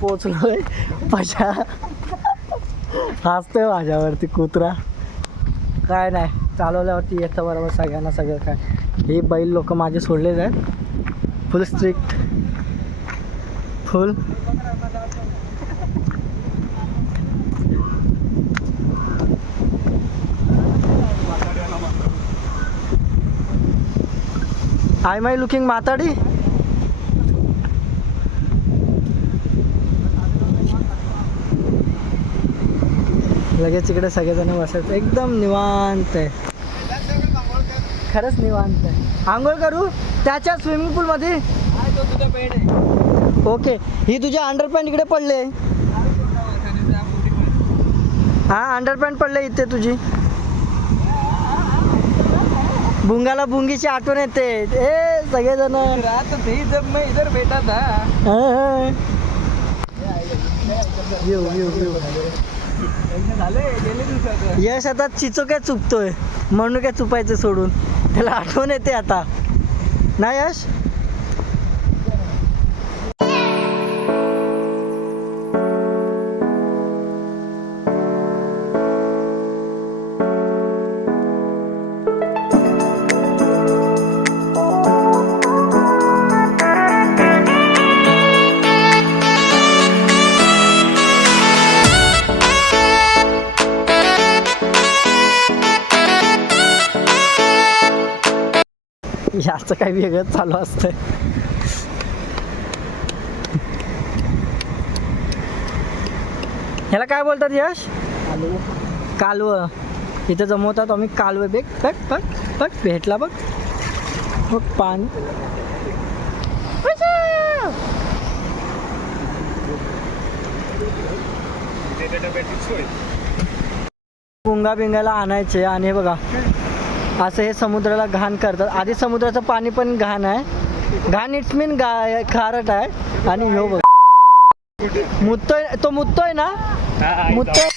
पोचलोय. पशा हसतोय माझ्यावरती कुत्रा. काय नाही, चालवल्यावरती येतं बरोबर सगळ्यांना सगळं काय. हे बैल लोक माझे सोडलेले आहेत, full strict, full. I my looking माताडी. लगेच इकडे सगळेजण बसायचं, एकदम निवांत आहे, खरंच निवांत आहे. आंघोळ करू त्याच्या स्विमिंग पूल मध्ये. ओके, ही तुझ्या अंडरपॅन्ट इकडे पडले. हा अंडरपॅन्ट पडले इथे तुझी. बुंगाला बुंगीची आठवण येते. ए सगळेजण इधर बेटा था. यश आता चिचो काय चुकतोय म्हणून काय चुपायचं सोडून, त्याला आठवण येते आता ना यश. याचं काही वेगळंच चालू असतंय. ह्याला काय बोलतात यश? कालवं. इथं जमवतात आम्ही कालवं. बेग बघ बघ बघ, भेटला बघ बघ पाणी. पुंगा बिंगाला आणायचे आणि हे बघा असं हे समुद्राला घाण करतात. आधी समुद्राचं पाणी पण घाण आहे, घाण इट्स मीन खारट आहे. आणि ह्यो बघ मुततोय, तो मुततोय ना, मुततोय.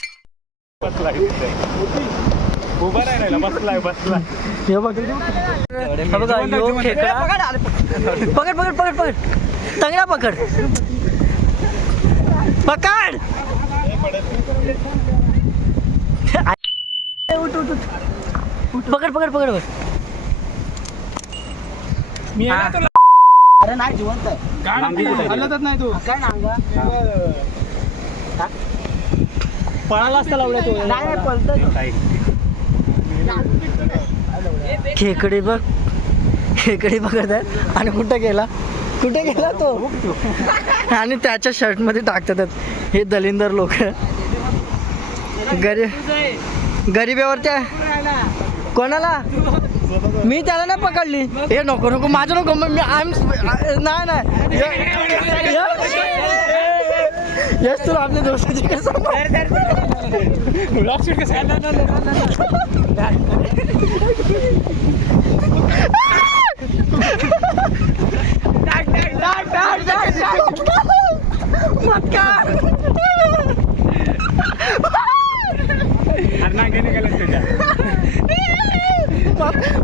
हे बघ बघा, ह्यो खेकडा. पकड पकड पकड पकड, तंगडा पकड पकड. उठ उठ उठ, पकड पकड पकड. मी अरे नाही जिवंत हलतच नाही तू. काय नांगा पळाला असता लावला तो. नाही पळत. खेकडे बघ, खेकडे बघत आहे. आणि कुठं गेला, कुठे गेला तो. आणि त्याच्या शर्टमध्ये टाकतात हे दलिंदर लोक. गरिबीवरती कोणाला, मी त्याला नाही पकडली. हे नको नको माझं नको. मी नाही नाही यश तुला आपल्या दोस्ताची कसं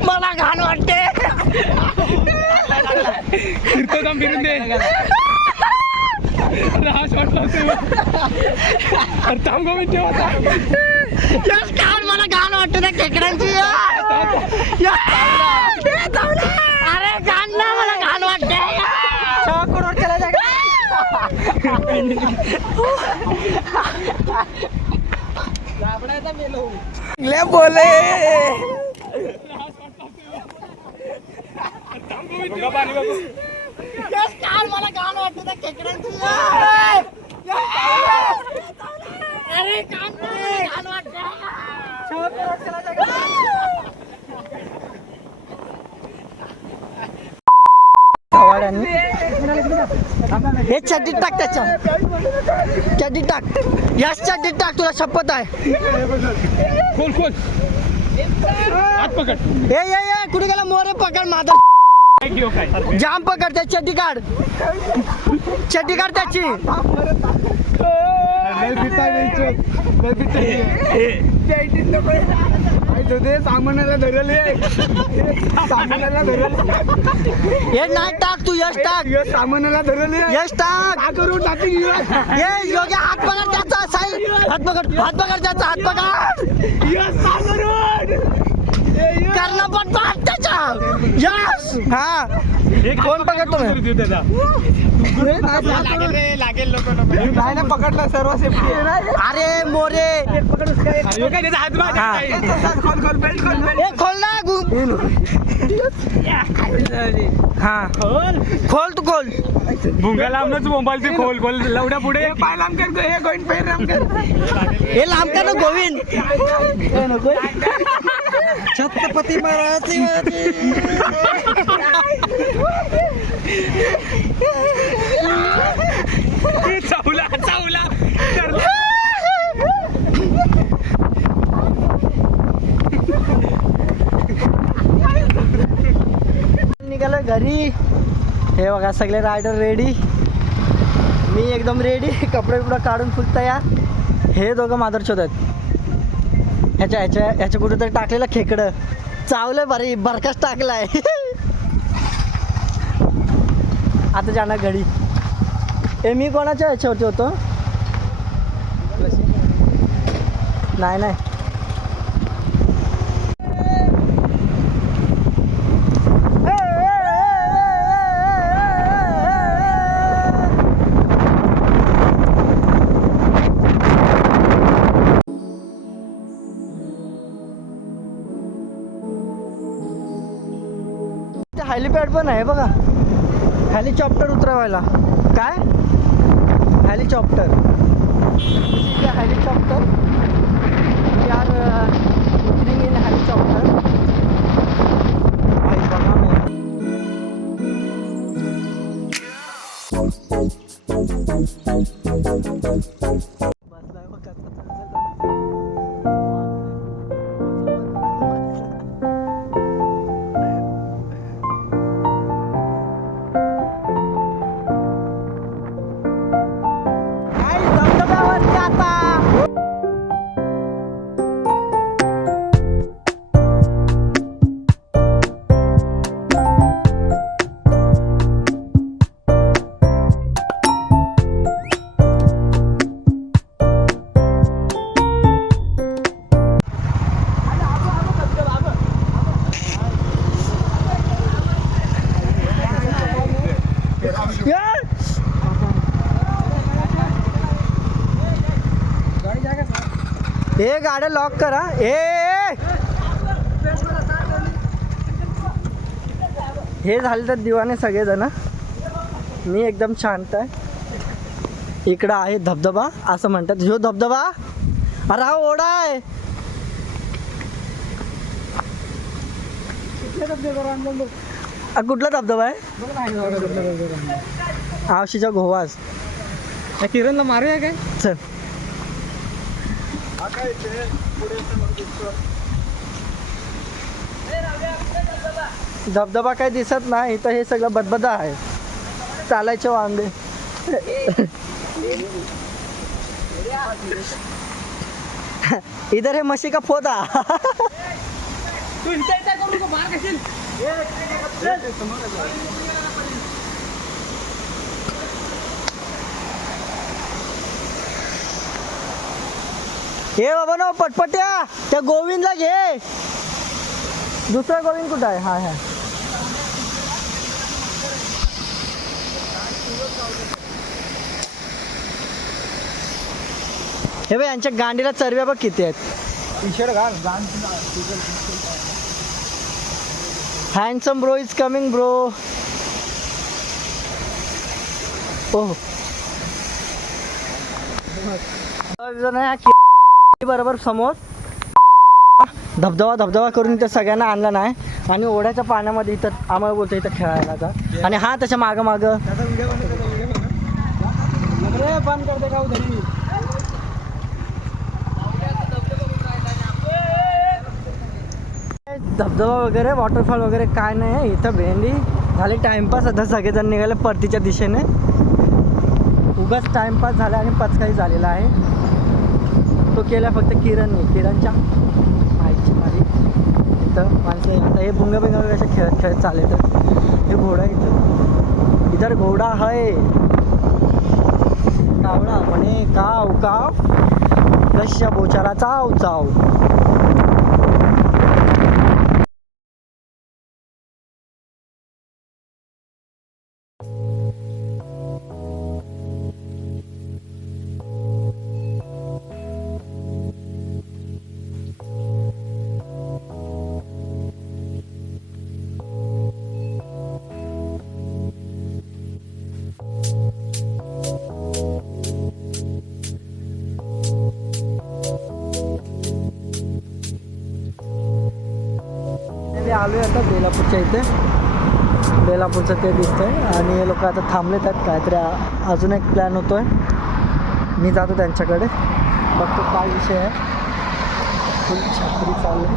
मला घाण वाटते. फिरून दे. मला घाण वाटते त्या खेकड्यांची. अरे घाण ना, मला घाण वाटते. ले बोले मला घाण वाटते त्या खेकड्यांची. अरे घाण वाटते. हे चड्डीत टाक, त्याच्या चड्डीत टाक, याच चड्डीत टाक, तुला शपथ आहे. खोल खोल हात पकड. ए कुठे गेला मोरे, पकड माझा जाम पकड. त्या चड्डी काढ, चड्डी काढ त्याची. ते सामानाला धरले सामानाला धरले हे नाही टाक तू यश टाक सामानाला धरले यश टाक करून टाकी ये योग्य हात पकड त्याचा साई हात पकड त्याचा हात पकड करणं पण पाहत त्याच्या यश हा कोण पकडतो लागेल लोक नाही ना पकडला सर्व सेफ्टी अरे मोरे खोल ना हा खोल तू खोल भुंगा लांबच मोबाईलचे खोल खोल लवड्या पुढे पाय लांब कर हे गोविंद पाय लांब कर हे लांब कर ना गोविंद छत्रपती महाराज चावला चावला निघालो घरी. हे बघा सगळे रायडर रेडी, मी एकदम रेडी, कपडे बिपडे काढून फुल तयार. हे दोघं मादरचोद आहेत. ह्याच्या कुठेतरी टाकलेलं खेकडं चावलंय बरे बरकाच टाकलाय. आता जाणार घडी. हे मी कोणाच्या ह्याच्यावरती होतो नाही हेलिपॅड पण आहे बघा, हेलिकॉप्टर उतरवायला. काय हेलिकॉप्टर, हेलिकॉप्टर यार उतरिंग इन हेलिकॉप्टर. भाई बघा बसलाय बघा. हे गाड्या लॉक करा. हे झाले तर दिवाने सगळेजण, मी एकदम शांत आहे. इकडं आहे धबधबा असं म्हणतात. ह्यो धबधबा, अरे हा ओढा आहे. कुठला धबधबा आहे? आवशीच्या घोवास. किरणला मारूया काय? चल धबधबा काय दिसत नाही इथं, हे सगळं बदबदा आहे. चालायचे वांदे. इधर है मशी का पोता. हे बाबा ना पटपट्या, त्या गोविंदला घे. दुसरा गोविंद कुठं आहे? हा हे बाई यांच्या गांडीला चरव्या बघ किती आहेत. Handsome bro is coming bro. Oh बरोबर समोर धबधबा करून इथं सगळ्यांना आणला नाही. आणि ओढ्याच्या पाण्यामध्ये इथं आम्हाला बोलतो इथं खेळायला जा. आणि हा त्याच्या मागं बंद करते का उधरी. धबधबा वगैरे वॉटरफॉल वगैरे काय नाही आहे इथं. भेंडी झाले टाइमपास. आता सगळेजण निघाले परतीच्या दिशेने. उगाच टाइमपास झाला आणि पचकाही झालेला आहे. तो केला फक्त किरणच्या मच्छीमारी इथं माणसं आता हे भुंगा बिंगा कशा खेळत खेळत चालले तर हे घोडा इथं इधर घोडा है कावडा म्हणे काव काव रश्या बोचारा चाव चाव आलोय आता बेलापूरच्या इथे बेलापूरचं ते दिसतंय आणि हे लोक आता थांबलेत आहेत काहीतरी अजून एक प्लॅन होतोय मी जातो त्यांच्याकडे बघतो काय विषय आहे फुल छत्री चालले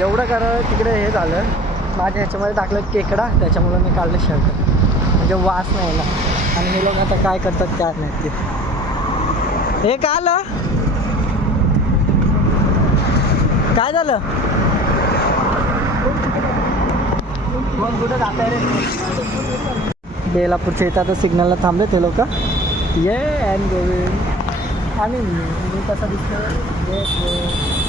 एवढं कारण तिकडे हे झालं माझ्या ह्याच्यामध्ये टाकलं केकडा त्याच्यामुळे मी काढलं शर्ट म्हणजे वास नाही ना आणि हे लोक आता काय करतात काय नाही ते हे काय आलं काय झालं कोण कुठं जात आहे रे बेलापूरच्या इथं आता सिग्नलला थांबले ते लोक ये अँड गोविंद आणि मी कसा दिसतो